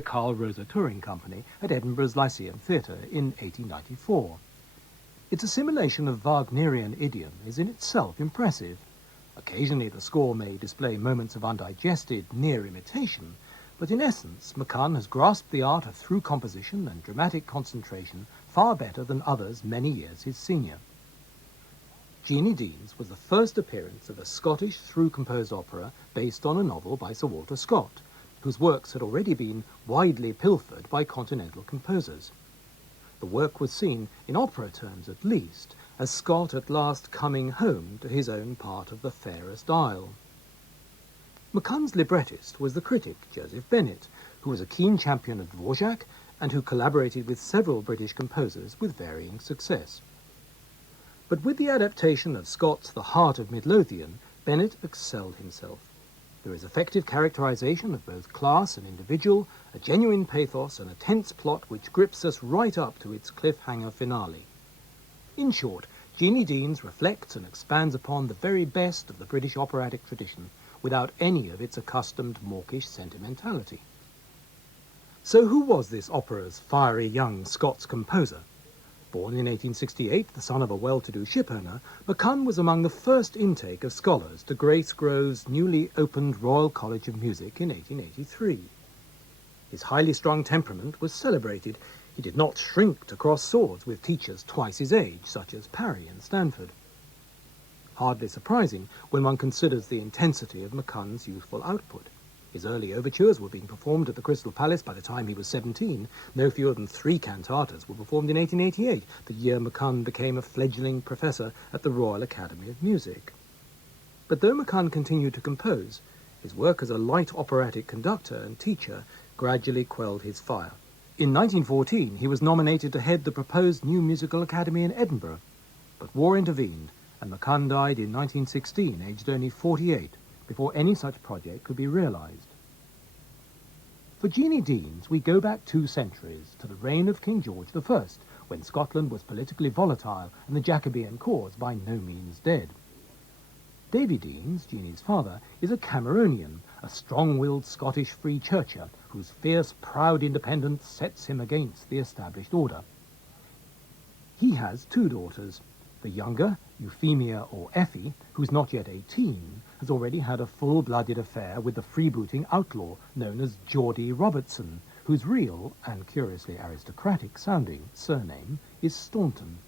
the Carl Rosa Touring Company at Edinburgh's Lyceum Theatre in 1894. Its assimilation of Wagnerian idiom is in itself impressive. Occasionally the score may display moments of undigested, near imitation, but in essence MacCunn has grasped the art of through composition and dramatic concentration far better than others many years his senior. Jeanie Deans was the first appearance of a Scottish through-composed opera based on a novel by Sir Walter Scott, whose works had already been widely pilfered by continental composers. The work was seen, in opera terms at least, as Scott at last coming home to his own part of the fairest isle. MacCunn's librettist was the critic Joseph Bennett, who was a keen champion of Dvorak and who collaborated with several British composers with varying success. But with the adaptation of Scott's The Heart of Midlothian, Bennett excelled himself. There is effective characterization of both class and individual, a genuine pathos and a tense plot which grips us right up to its cliffhanger finale. In short, Jeanie Deans reflects and expands upon the very best of the British operatic tradition without any of its accustomed mawkish sentimentality. So who was this opera's fiery young Scots composer? Born in 1868, the son of a well-to-do shipowner, MacCunn was among the first intake of scholars to grace Grove's newly opened Royal College of Music in 1883. His highly strung temperament was celebrated. He did not shrink to cross swords with teachers twice his age, such as Parry and Stanford. Hardly surprising when one considers the intensity of MacCunn's youthful output. His early overtures were being performed at the Crystal Palace by the time he was 17. No fewer than 3 cantatas were performed in 1888, the year MacCunn became a fledgling professor at the Royal Academy of Music. But though MacCunn continued to compose, his work as a light operatic conductor and teacher gradually quelled his fire. In 1914, he was nominated to head the proposed new musical academy in Edinburgh, but war intervened, and MacCunn died in 1916, aged only 48, before any such project could be realized. For Jeanie Deans, we go back 2 centuries, to the reign of King George I, when Scotland was politically volatile and the Jacobean cause by no means dead. Davy Deans, Jeanie's father, is a Cameronian, a strong-willed Scottish free churcher whose fierce, proud independence sets him against the established order. He has 2 daughters. The younger, Euphemia or Effie, who's not yet 18, has already had a full-blooded affair with the freebooting outlaw known as Geordie Robertson, whose real, and curiously aristocratic-sounding, surname is Staunton.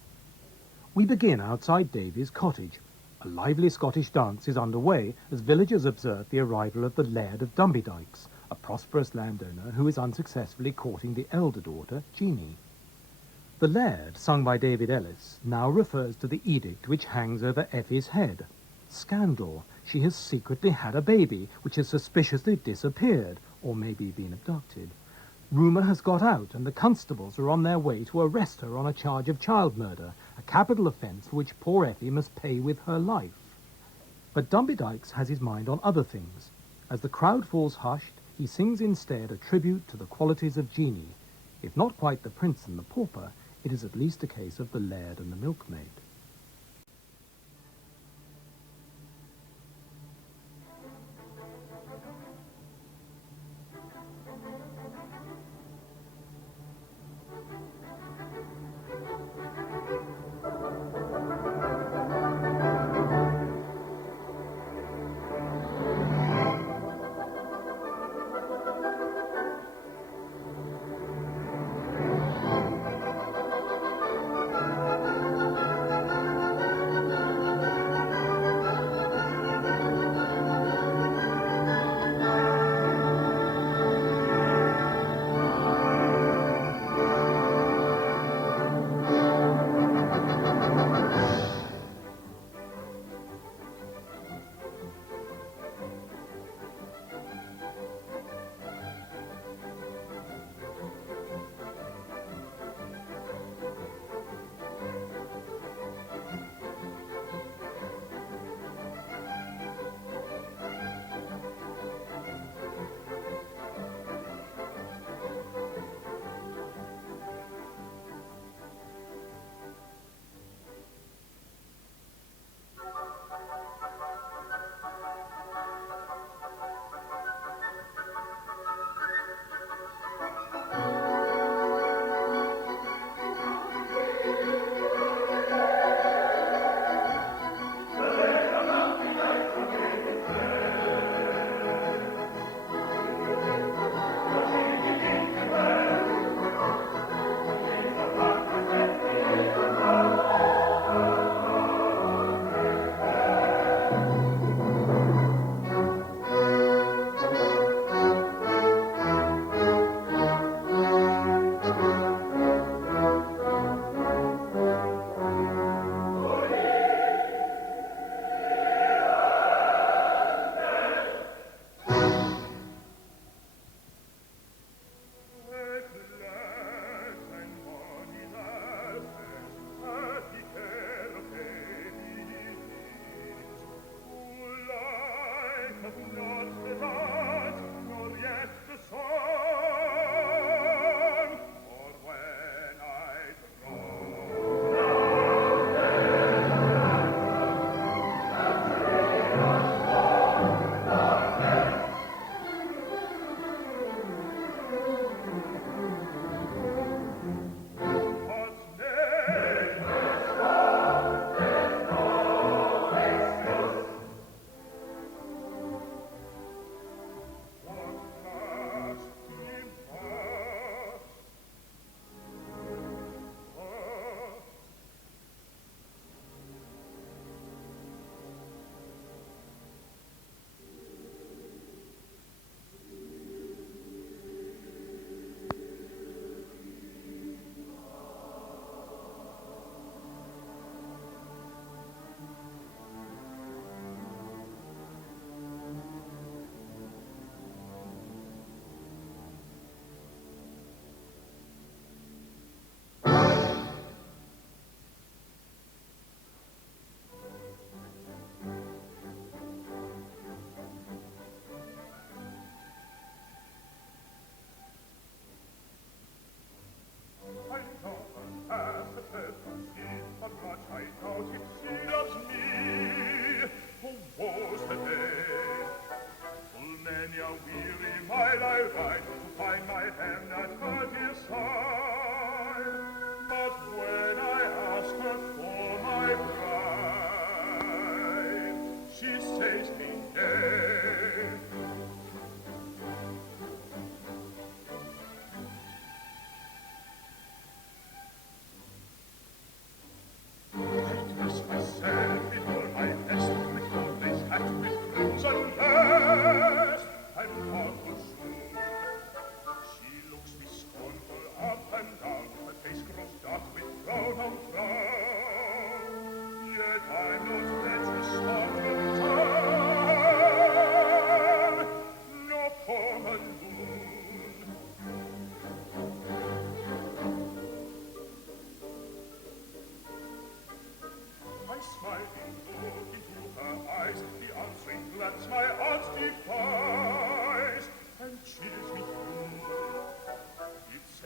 We begin outside Davy's cottage. A lively Scottish dance is underway as villagers observe the arrival of the Laird of Dumbydykes, a prosperous landowner who is unsuccessfully courting the elder daughter, Jeanie. The Laird, sung by David Ellis, now refers to the edict which hangs over Effie's head. Scandal. She has secretly had a baby, which has suspiciously disappeared, or maybe been abducted. Rumour has got out, and the constables are on their way to arrest her on a charge of child murder, a capital offence for which poor Effie must pay with her life. But Dumbydykes has his mind on other things. As the crowd falls hushed, he sings instead a tribute to the qualities of Jeanie. If not quite the prince and the pauper, it is at least a case of the laird and the milkmaid.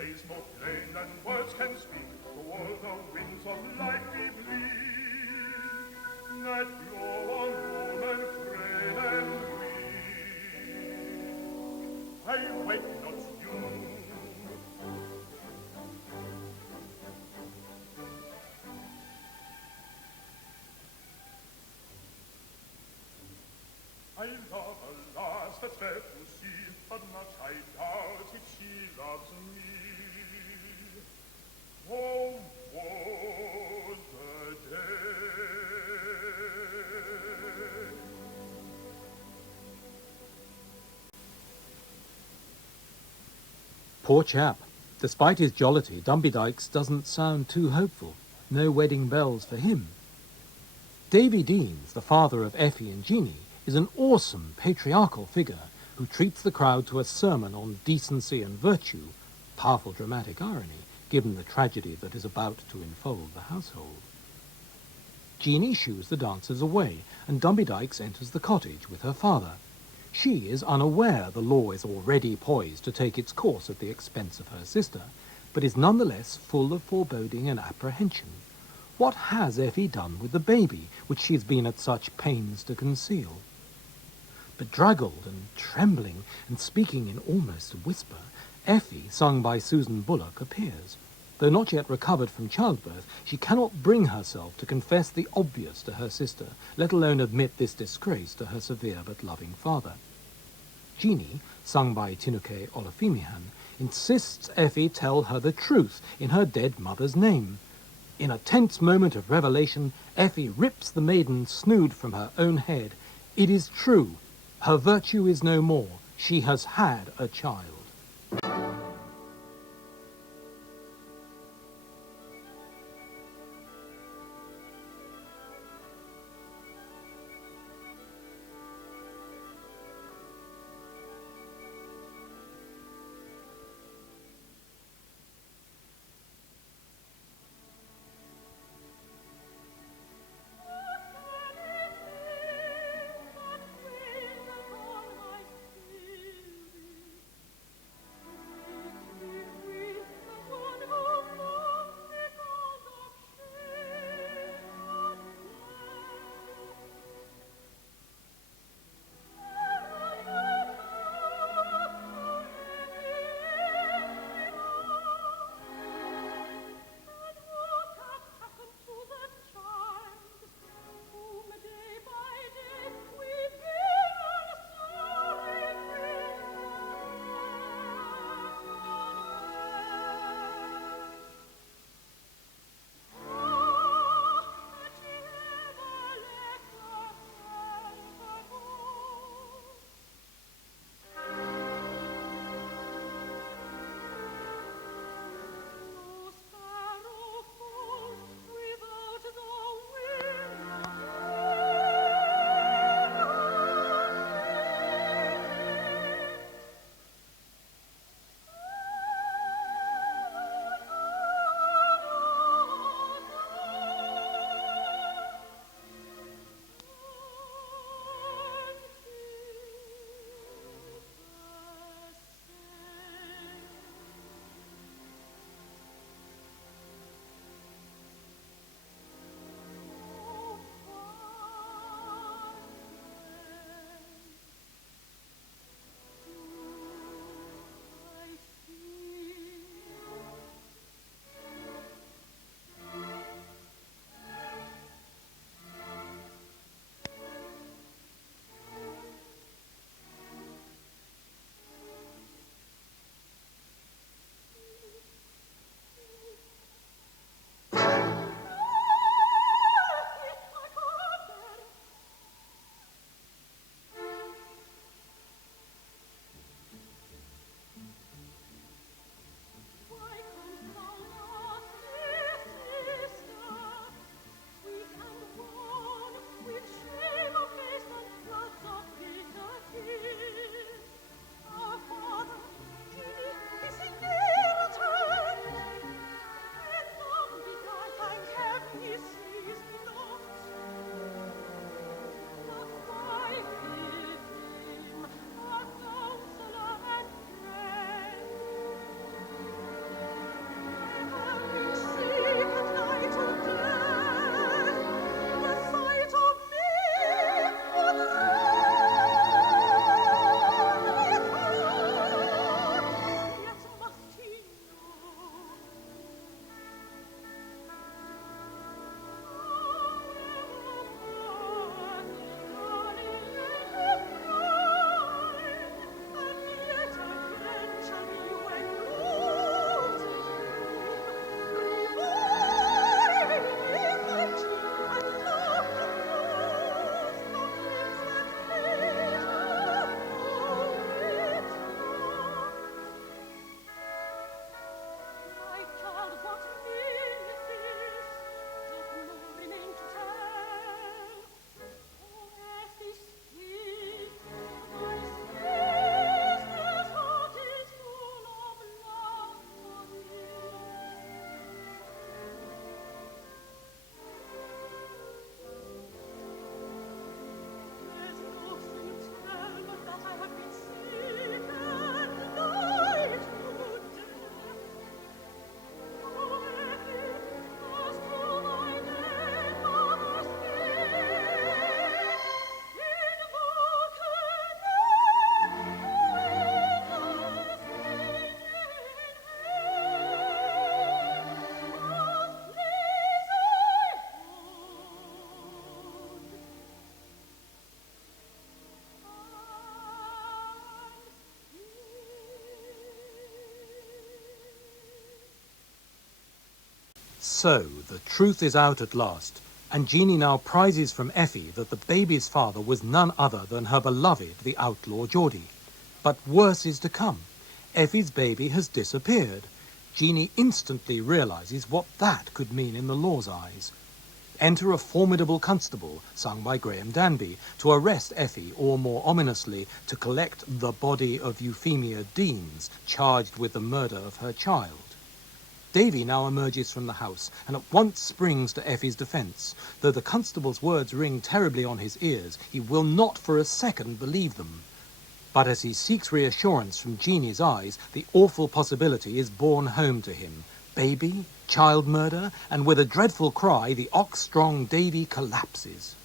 ways more plain than words can speak, to all the winds of life we bleed, that blow on woman frail and weak. I wait not you. I love, alas, that's fair to see, but much I doubt if she loves me. Oh, woe the day. Poor chap. Despite his jollity, Dumbledykes doesn't sound too hopeful. No wedding bells for him. Davy Deans, the father of Effie and Jeanie, is an awesome patriarchal figure who treats the crowd to a sermon on decency and virtue, powerful dramatic irony, given the tragedy that is about to enfold the household. Jeanie shoos the dancers away, and Dumbledykes enters the cottage with her father. She is unaware the law is already poised to take its course at the expense of her sister, but is nonetheless full of foreboding and apprehension. What has Effie done with the baby, which she has been at such pains to conceal? Bedraggled and trembling, and speaking in almost a whisper, Effie, sung by Susan Bullock, appears. Though not yet recovered from childbirth, she cannot bring herself to confess the obvious to her sister, let alone admit this disgrace to her severe but loving father. Jeanie, sung by Tinuke Olafimihan, insists Effie tell her the truth in her dead mother's name. In a tense moment of revelation, Effie rips the maiden's snood from her own head. It is true. Her virtue is no more. She has had a child. So, the truth is out at last, and Jeanie now prizes from Effie that the baby's father was none other than her beloved, the outlaw Geordie. But worse is to come. Effie's baby has disappeared. Jeanie instantly realizes what that could mean in the law's eyes. Enter a formidable constable, sung by Graham Danby, to arrest Effie, or more ominously, to collect the body of Euphemia Deans, charged with the murder of her child. Davy now emerges from the house and at once springs to Effie's defence. Though the constable's words ring terribly on his ears, he will not for a second believe them. But as he seeks reassurance from Jeanie's eyes, the awful possibility is borne home to him. Baby, child murder, and with a dreadful cry, the ox-strong Davy collapses.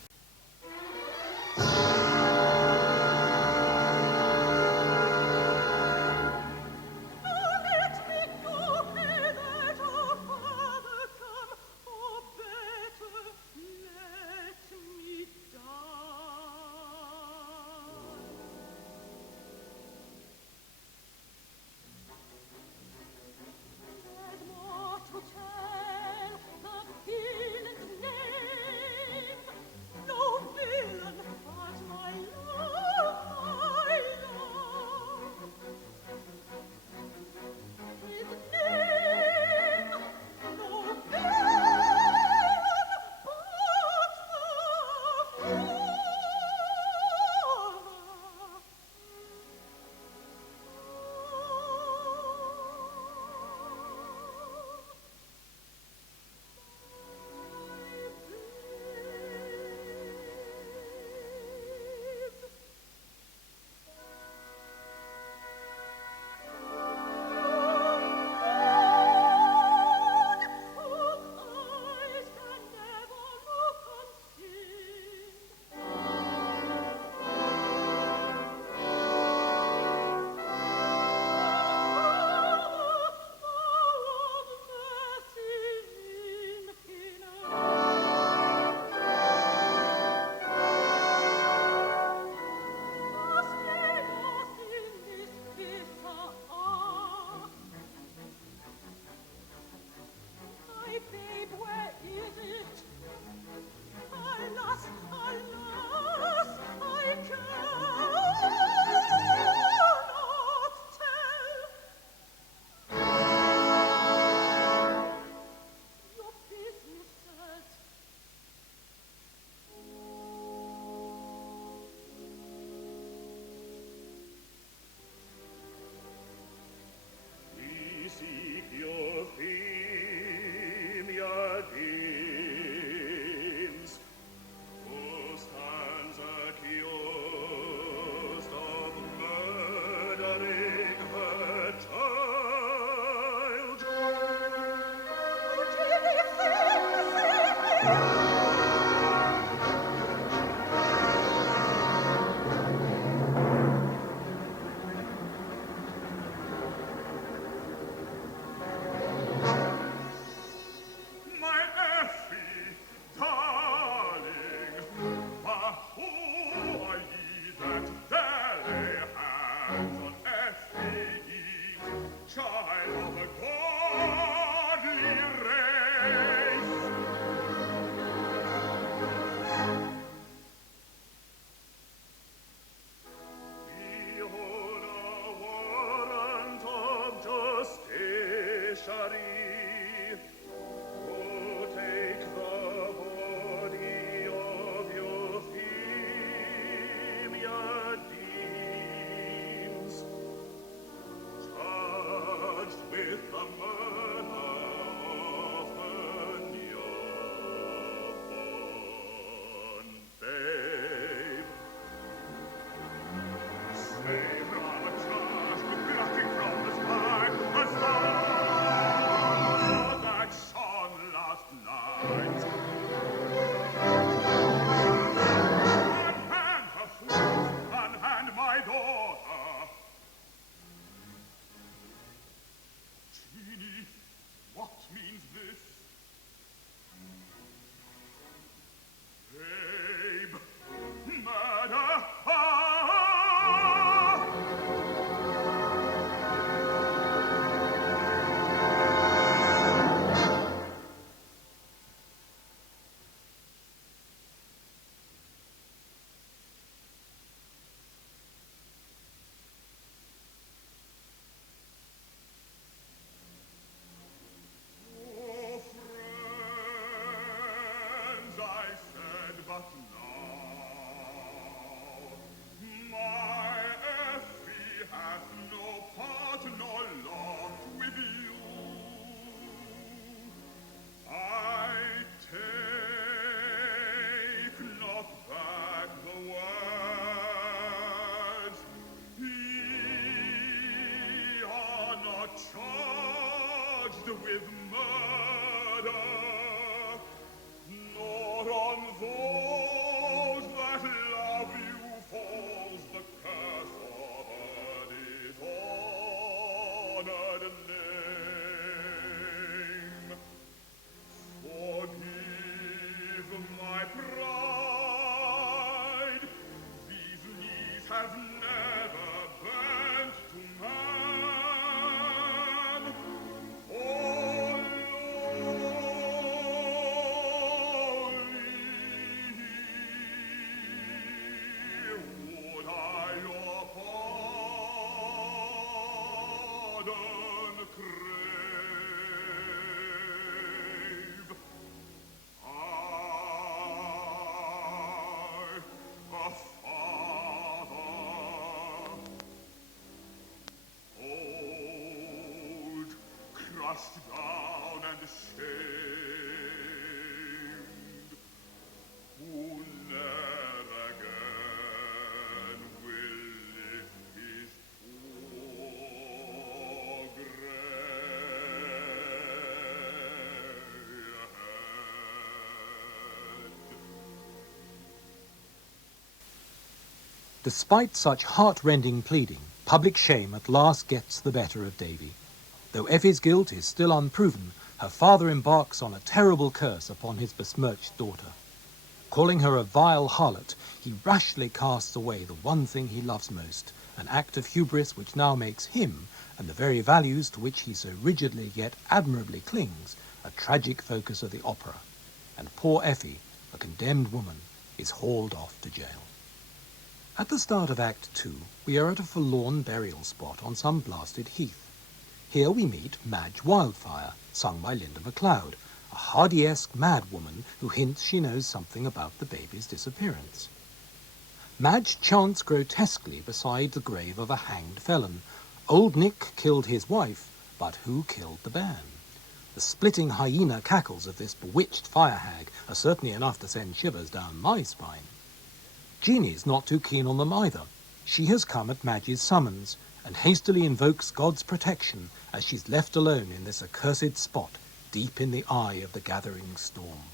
charged with murder, nor on those that love you falls the curse of a dishonored name. Forgive my pride, these knees have never bent to man. Oh, lowly, would I your pardon crave. I, a father, old, crushed down and shamed, who ne'er again will lift his poor grey head. Despite such heart-rending pleading, public shame at last gets the better of Davy. Though Effie's guilt is still unproven, her father embarks on a terrible curse upon his besmirched daughter. Calling her a vile harlot, he rashly casts away the one thing he loves most, an act of hubris which now makes him, and the very values to which he so rigidly yet admirably clings, a tragic focus of the opera. And poor Effie, a condemned woman, is hauled off to jail. At the start of Act 2, we are at a forlorn burial spot on some blasted heath. Here we meet Madge Wildfire, sung by Linda MacLeod, a Hardy-esque mad woman who hints she knows something about the baby's disappearance. Madge chants grotesquely beside the grave of a hanged felon. Old Nick killed his wife, but who killed the bairn? The splitting hyena cackles of this bewitched fire hag are certainly enough to send shivers down my spine. Jeanie's not too keen on them either. She has come at Madge's summons, and hastily invokes God's protection as she's left alone in this accursed spot, deep in the eye of the gathering storm.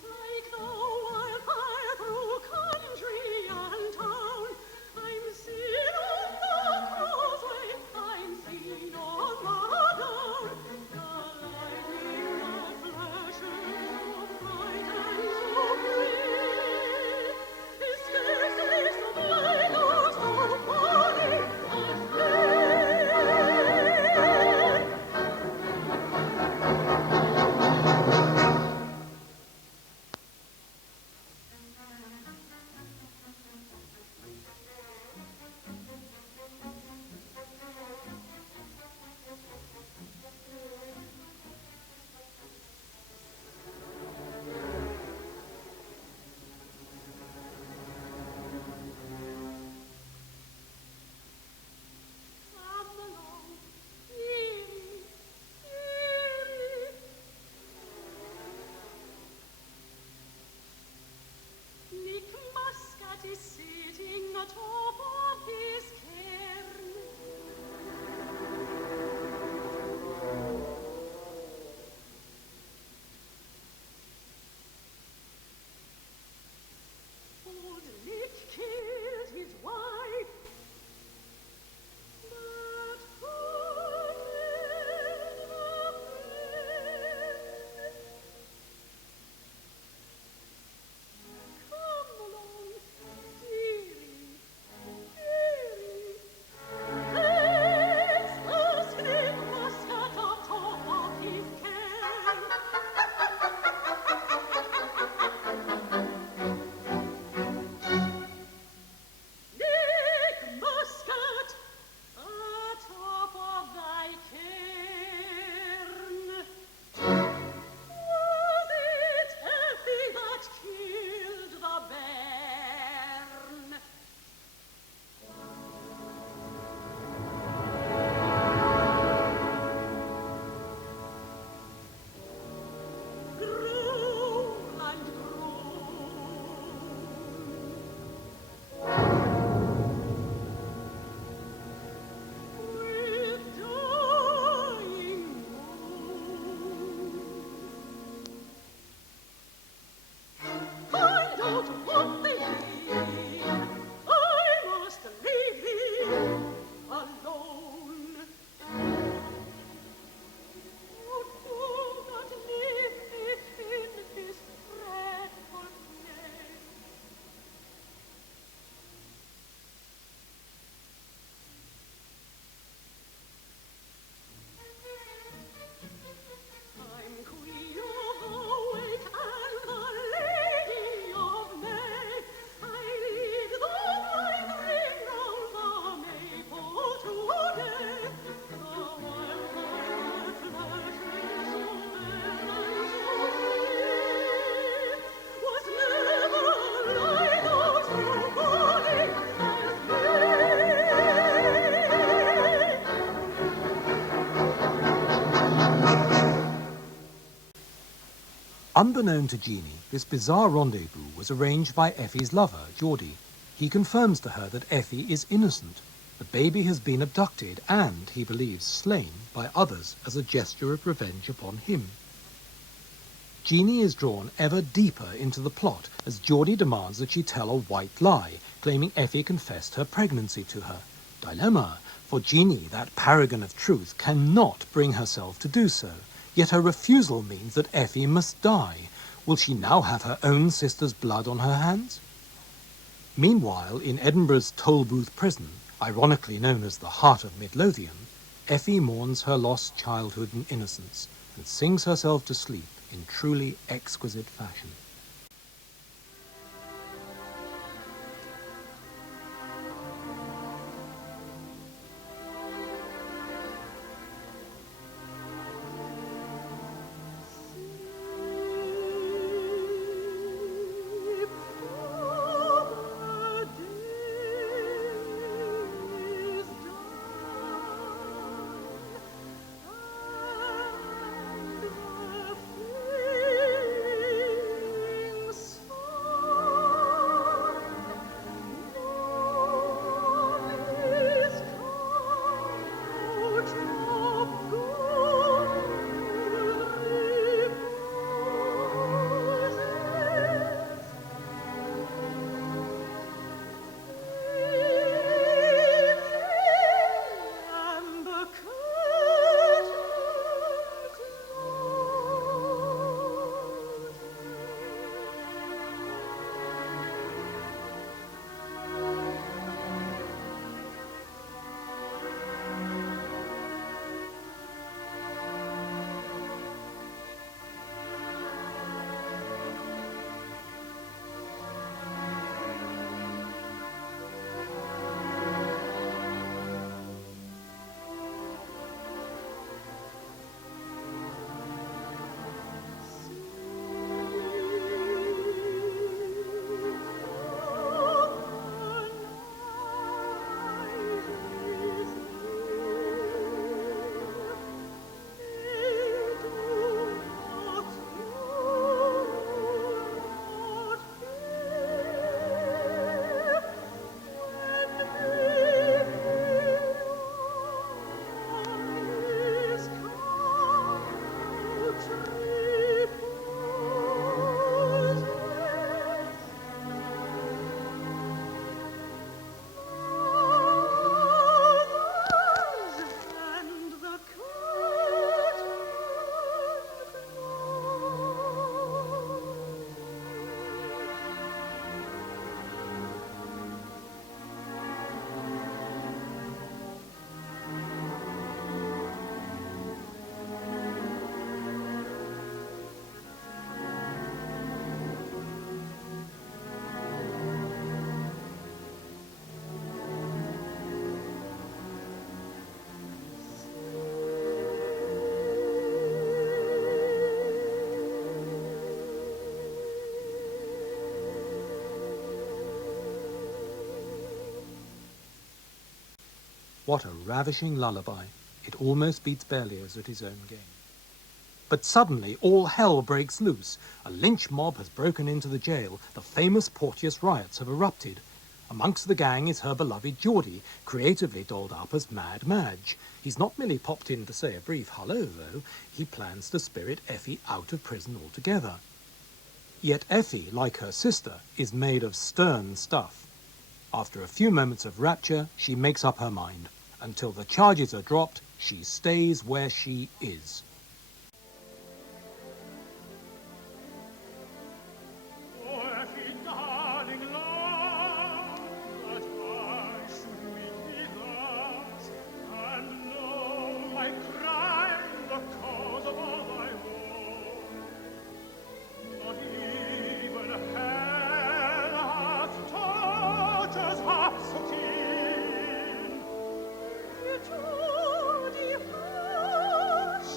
Like the Unbeknown to Jeanie, this bizarre rendezvous was arranged by Effie's lover, Geordie. He confirms to her that Effie is innocent. The baby has been abducted and, he believes, slain by others as a gesture of revenge upon him. Jeanie is drawn ever deeper into the plot as Geordie demands that she tell a white lie, claiming Effie confessed her pregnancy to her. Dilemma, for Jeanie, that paragon of truth, cannot bring herself to do so. Yet her refusal means that Effie must die. Will she now have her own sister's blood on her hands? Meanwhile, in Edinburgh's Tolbooth prison, ironically known as the Heart of Midlothian, Effie mourns her lost childhood and innocence and sings herself to sleep in truly exquisite fashion. What a ravishing lullaby. It almost beats Berlioz at his own game. But suddenly all hell breaks loose. A lynch mob has broken into the jail. The famous Porteous riots have erupted. Amongst the gang is her beloved Geordie, creatively dolled up as Mad Madge. He's not merely popped in to say a brief hello, though. He plans to spirit Effie out of prison altogether. Yet Effie, like her sister, is made of stern stuff. After a few moments of rapture, she makes up her mind. Until the charges are dropped, she stays where she is. Oh, Effie, darling love, that I should meet thee thus, and know my crime, the cause of all thy woe. Not even hell hath tortures half so keen. Geordie, hush,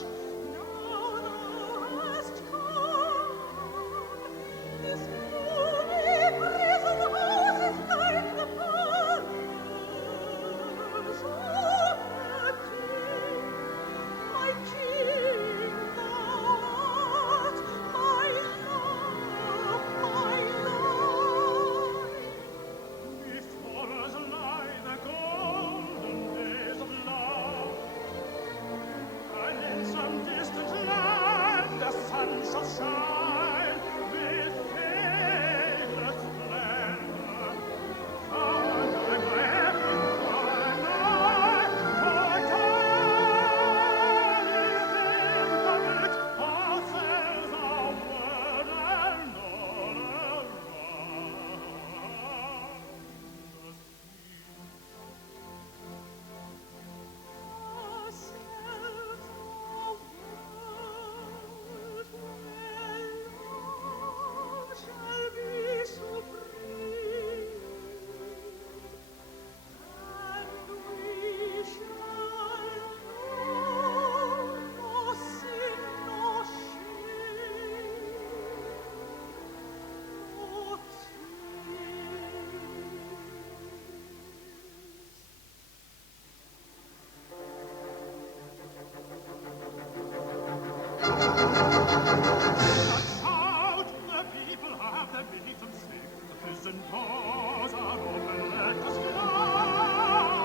Shout, the people have their minutes and sick. The prison doors are open, let us fly.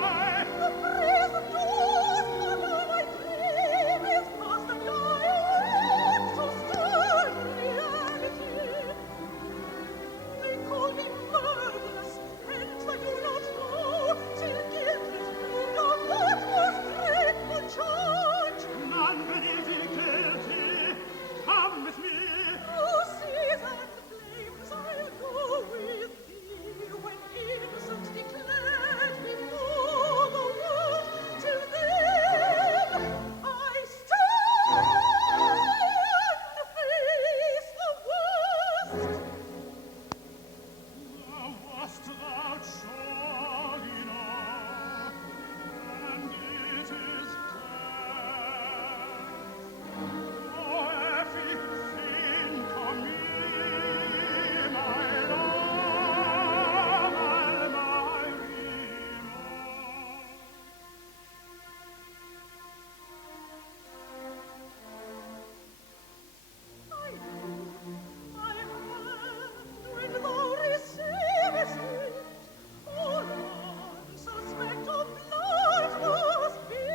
The prison doors, not all my dream is past, and I want to stir reality. They call me murderous, hence I do not know, till guilt is proved of that most dreadful charge. None guilty, guilty. Come with me. Through seas and flames I'll go with thee, when innocence declared before the world. Till then I stand and face the worst. Thou wast thou sure enough, and it is death. Oh, Effie, think of me, my love, and my remorse. I hold my hand when thou receivest it. All unsuspect of blood must be.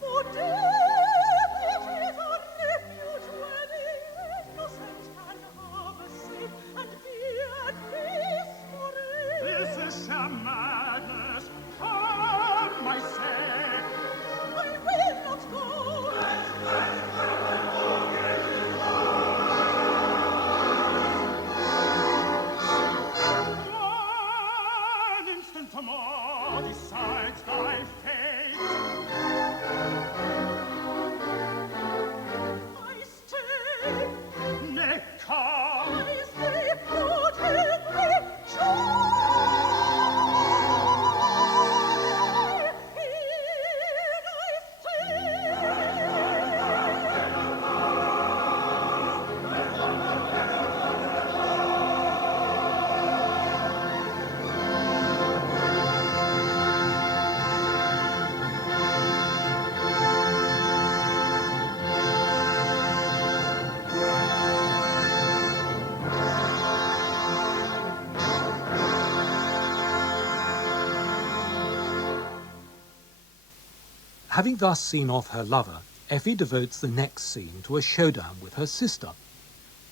For death it is a refuge where the innocent can harbor safe and be at peace forever. This is sheer madness. Come, I say. I will not go. One instant more decides thy fate. I stay. Nay, come. I stay for every joy. Here I stay. Having thus seen off her lover, Effie devotes the next scene to a showdown with her sister.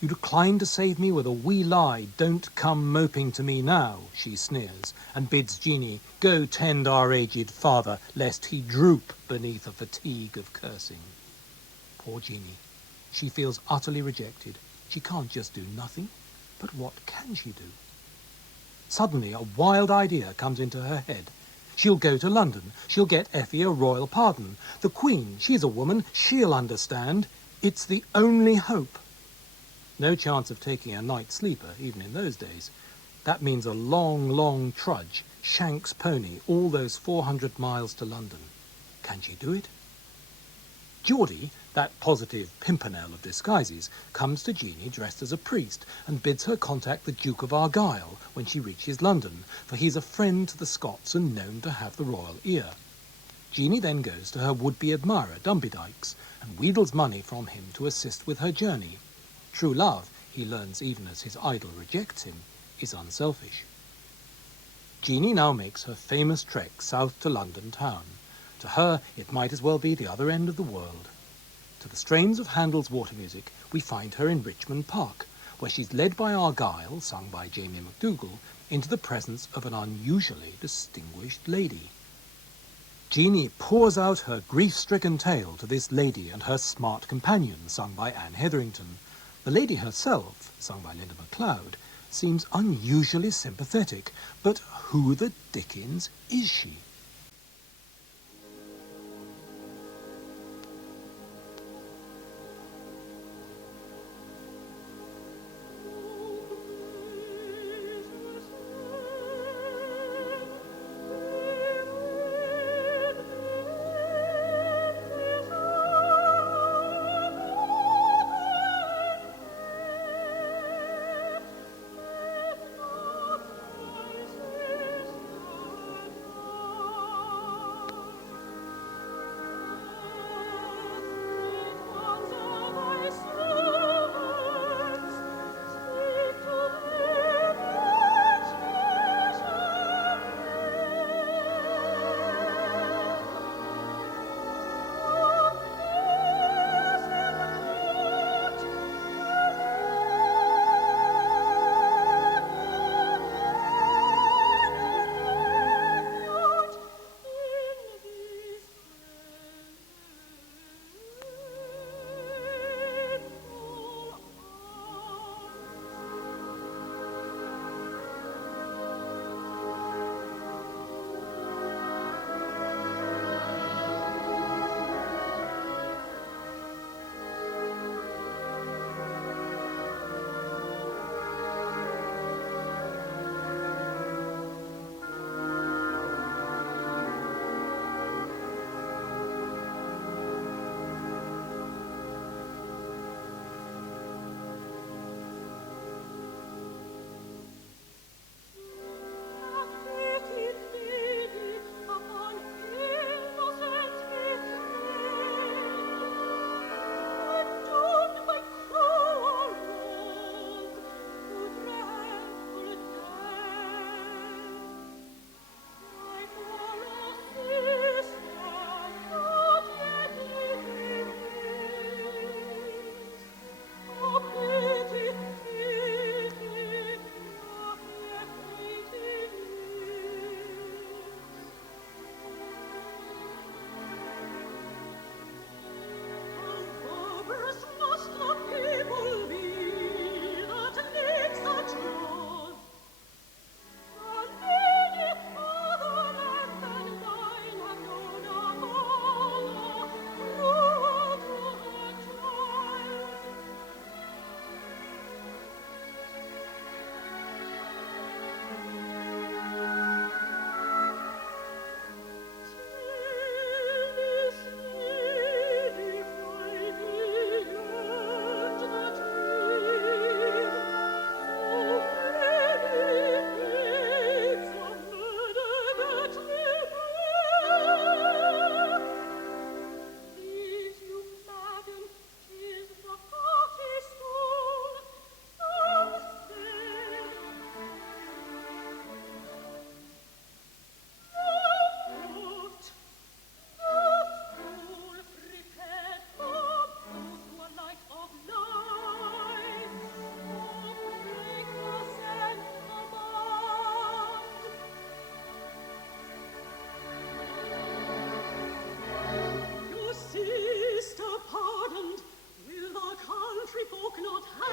"You decline to save me with a wee lie, don't come moping to me now," she sneers, and bids Jeanie go tend our aged father, lest he droop beneath a fatigue of cursing. Poor Jeanie. She feels utterly rejected. She can't just do nothing. But what can she do? Suddenly a wild idea comes into her head. She'll go to London. She'll get Effie a royal pardon. The Queen, she's a woman, she'll understand. It's the only hope. No chance of taking a night sleeper, even in those days. That means a long, long trudge, Shank's pony, all those 400 miles to London. Can she do it? Geordie, that positive pimpernel of disguises, comes to Jeanie dressed as a priest and bids her contact the Duke of Argyll when she reaches London, for he's a friend to the Scots and known to have the royal ear. Jeanie then goes to her would-be admirer, Dumbydykes, and wheedles money from him to assist with her journey. True love, he learns even as his idol rejects him, is unselfish. Jeanie now makes her famous trek south to London town. To her, it might as well be the other end of the world. To the strains of Handel's water music, we find her in Richmond Park, where she's led by Argyll, sung by Jamie McDougall, into the presence of an unusually distinguished lady. Jeanie pours out her grief-stricken tale to this lady and her smart companion, sung by Anne Hetherington. The lady herself, sung by Linda MacLeod, seems unusually sympathetic, but who the dickens is she?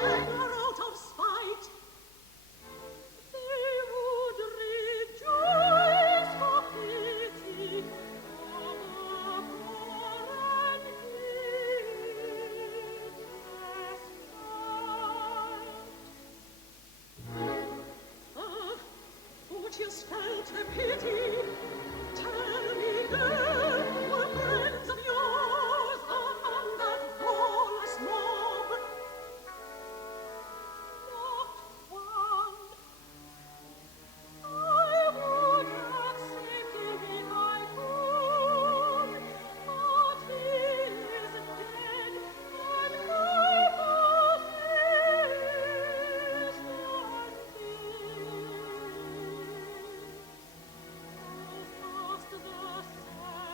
anger, out of spite. They would rejoice for pity for the poor and helpless child. Fortius felt the pity. Tell me, girl, were friends of yours among that lawless mob? Not one. I would have saved him if I could, but he is dead, and my possessed and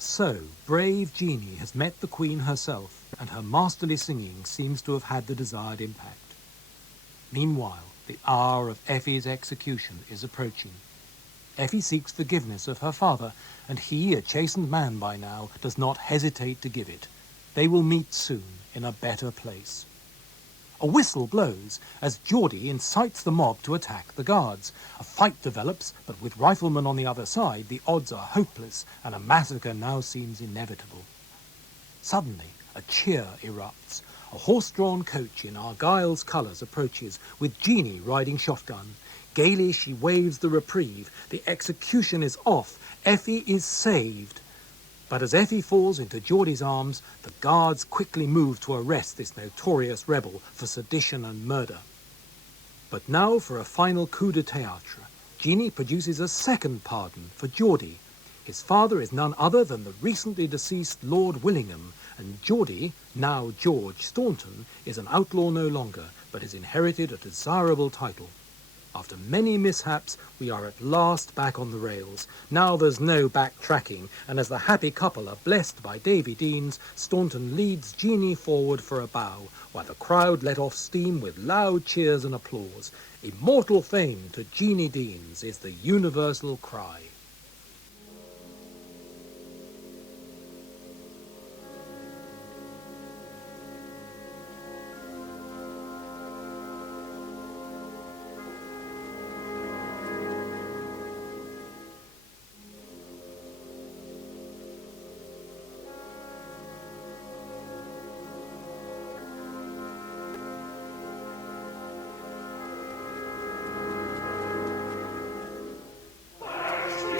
So, brave Jeanie has met the Queen herself, and her masterly singing seems to have had the desired impact. Meanwhile, the hour of Effie's execution is approaching. Effie seeks forgiveness of her father, and he, a chastened man by now, does not hesitate to give it. They will meet soon in a better place. A whistle blows as Geordie incites the mob to attack the guards. A fight develops, but with riflemen on the other side, the odds are hopeless, and a massacre now seems inevitable. Suddenly, a cheer erupts. A horse-drawn coach in Argyle's colours approaches, with Jeanie riding shotgun. Gaily she waves the reprieve. The execution is off. Effie is saved. But as Effie falls into Geordie's arms, the guards quickly move to arrest this notorious rebel for sedition and murder. But now for a final coup de théâtre. Jeanie produces a second pardon for Geordie. His father is none other than the recently deceased Lord Willingham, and Geordie, now George Staunton, is an outlaw no longer, but has inherited a desirable title. After many mishaps, we are at last back on the rails. Now there's no backtracking, and as the happy couple are blessed by Davy Deans, Staunton leads Jeanie forward for a bow, while the crowd let off steam with loud cheers and applause. Immortal fame to Jeanie Deans is the universal cry. First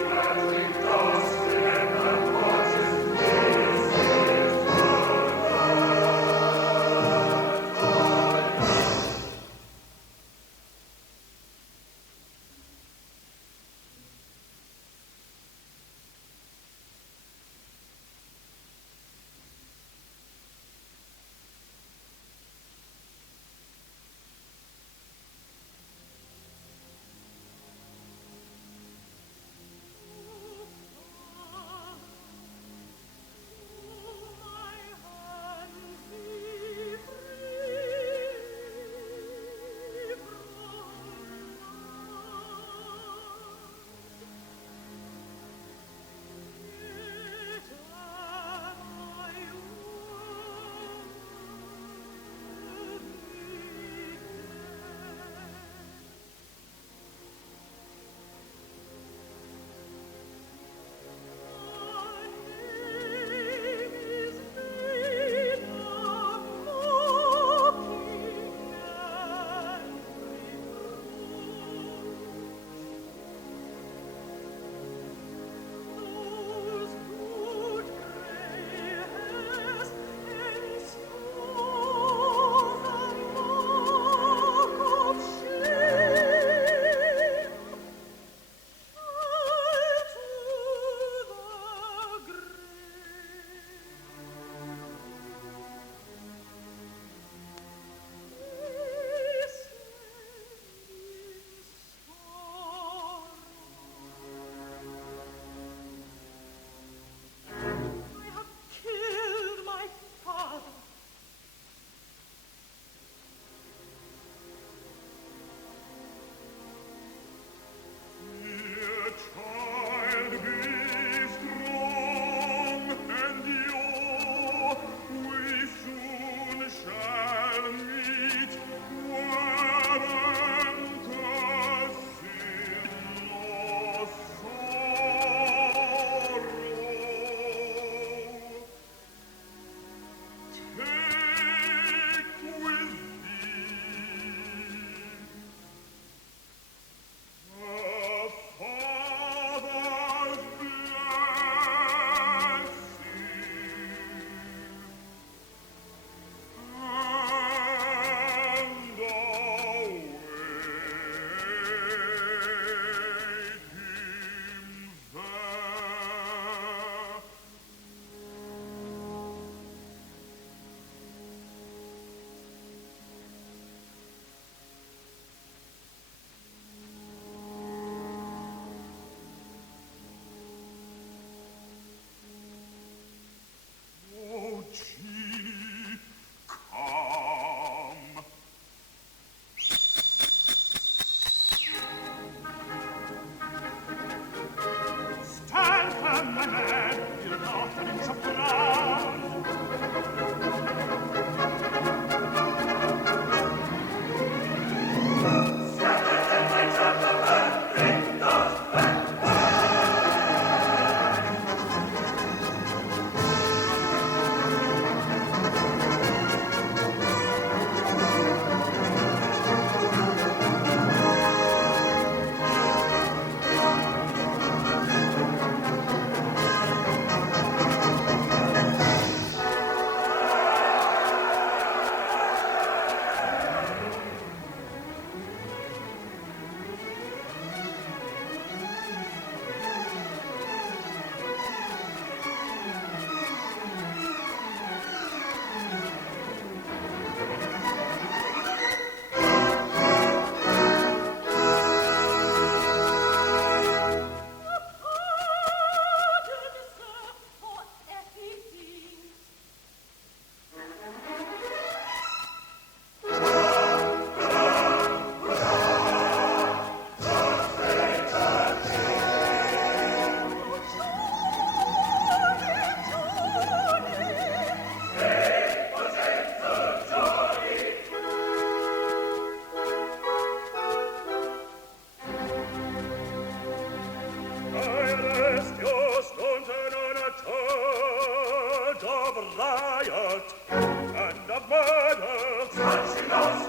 riot and of murder. Such she knows.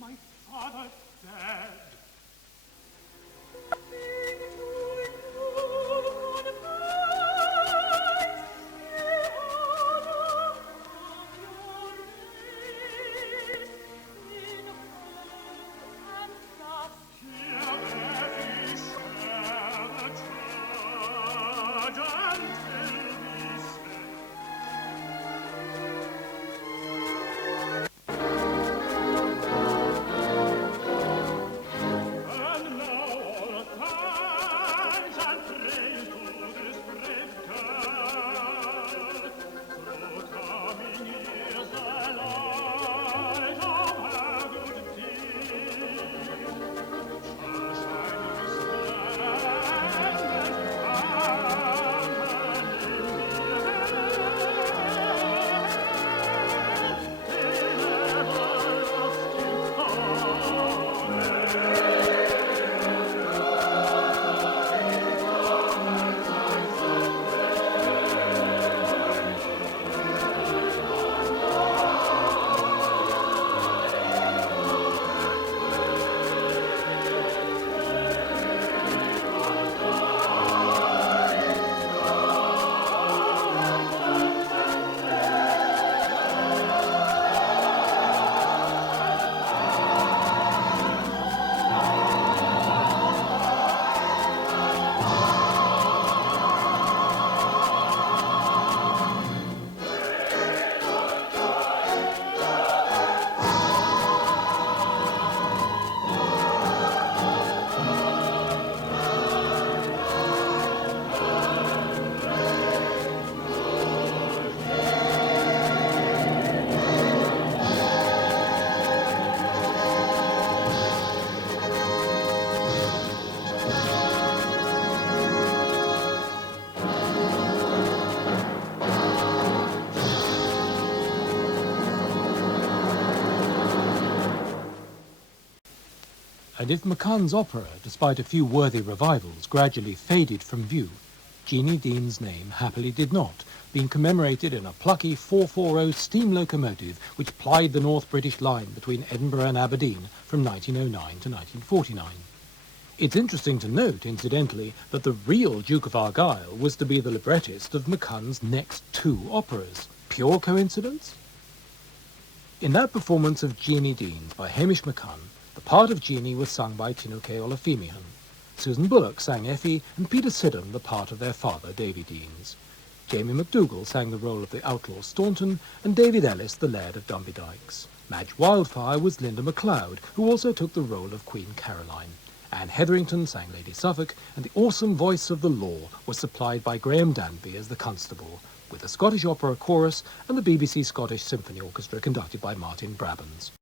My father dead. And if MacCunn's opera, despite a few worthy revivals, gradually faded from view, Jeanie Dean's name happily did not, being commemorated in a plucky 440 steam locomotive which plied the North British line between Edinburgh and Aberdeen from 1909 to 1949. It's interesting to note, incidentally, that the real Duke of Argyll was to be the librettist of MacCunn's next two operas. Pure coincidence? In that performance of Jeanie Dean's by Hamish McCunn, the part of Jeanie was sung by Tinuke Olafimihan. Susan Bullock sang Effie, and Peter Siddham the part of their father, Davy Deans. Jamie McDougall sang the role of the outlaw Staunton, and David Ellis the Laird of Dumby Dykes. Madge Wildfire was Linda MacLeod, who also took the role of Queen Caroline. Anne Hetherington sang Lady Suffolk, and the awesome voice of the law was supplied by Graham Danby as the Constable, with the Scottish Opera Chorus and the BBC Scottish Symphony Orchestra conducted by Martin Brabbins.